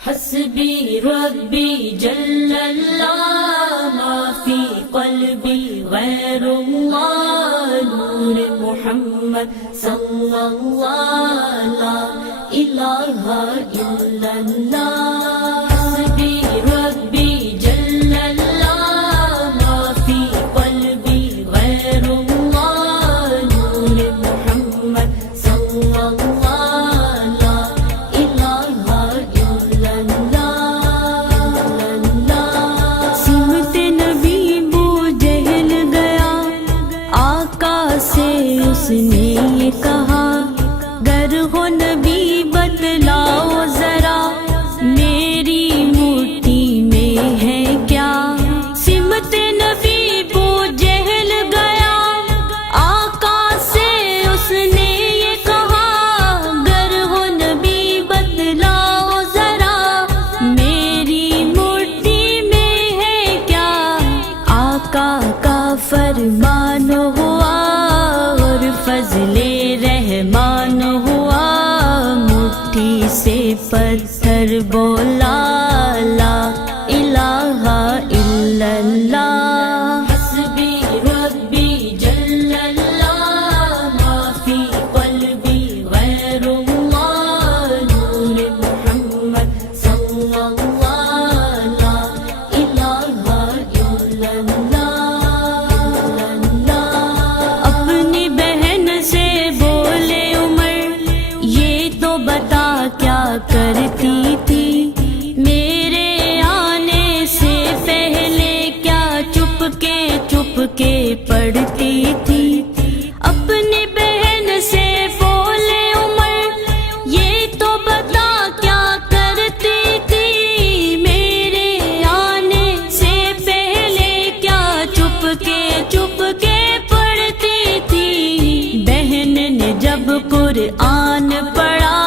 حسبی ربی جل اللہ ما فی قلبی غیر اللہ نور محمد صلی اللہ لا الہ الا اللہ حسبی ربی جل اللہ ما فی قلبی غیر اللہ نور محمد صلی اللہ لا الہ الا اللہ سمت نبی بو جہل گیا آقا سے اس نے یہ کہا گر ہو نبی بتلاؤ ذرا میری مٹھی میں ہے کیا سمت نبی بو جہل گیا آقا سے اس نے یہ کہا گر ہو نبی بتلاؤ ذرا میری مٹھی میں ہے کیا آقا کا فرمان ہوا اور فضل رحمان ہوا مٹھی سے پتھر بولا لا الہ الا اللہ حسبی ربی جل اللہ ما فی قلبی غیر اللہ نور محمد صلی اللہ لا الہ الا اللہ اپنی بہن سے بولے عمر یہ تو بتا کیا کرتی تھی میرے آنے سے پہلے کیا چپ کے پڑھتی تھی اپنی بہن سے بولے عمر یہ تو بتا کیا کرتی تھی میرے آنے سے پہلے کیا چپ کے پڑھتی تھی بہن نے جب قرآن پڑھا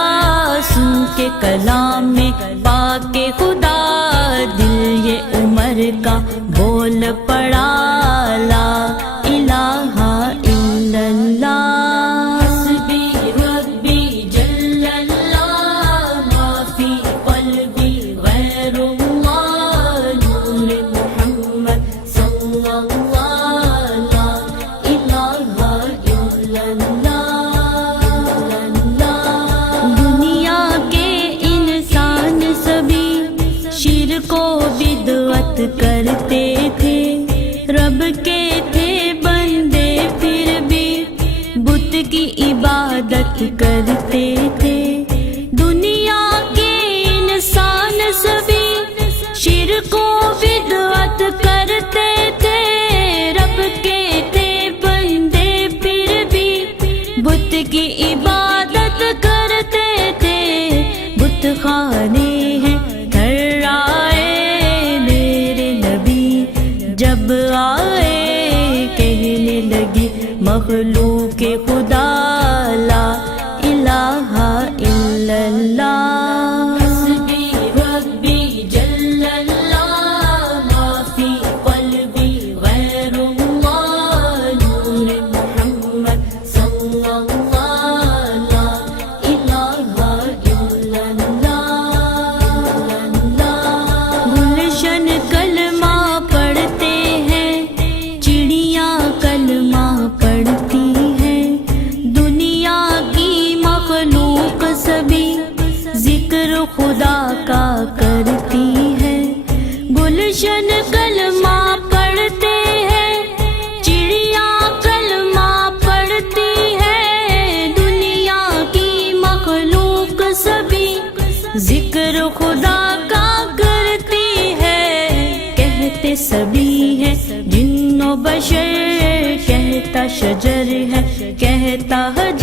سن کے کلام میں پاک خدا دل یہ عمر کا بول پڑا لا الہ الا اللہ حسبی ربی جل اللہ ما فی قلبی غیر اللہ نور محمد صلی اللہ لا الہ الا اللہ دنیا کے انسان سبھی شرک و بدعت کرتے تھے رب کے تھے بندے پھر بھی بت کی عبادت کرتے تھے دنیا کے انسان سبھی شرک و بدعت کرتے تھے رب کے تھے بندے پھر بھی بت کی عبادت کرتے تھے بت خانے ہیں تھرائے میرے نبی جب آئے کہنے لگی مخلوق خدا لا الہ الا اللہ حسبی ربی جل اللہ ما فی قلبی غیر اللہ نور محمد صلی اللہ لا الہ الا اللہ گلشن کلمہ پڑھتے ہیں چڑیاں کلمہ پڑھتی ہیں دنیا کی مخلوق سبھی ذکر خدا کا کرتی ہے گلشن کلمہ پڑھتے ہیں چڑیاں کلمہ پڑھتی ہے دنیا کی مخلوق سبھی ذکر خدا کا کرتی ہے کہتے سبھی ہے جن و بشر کہتا شجر ہے کہتا حجر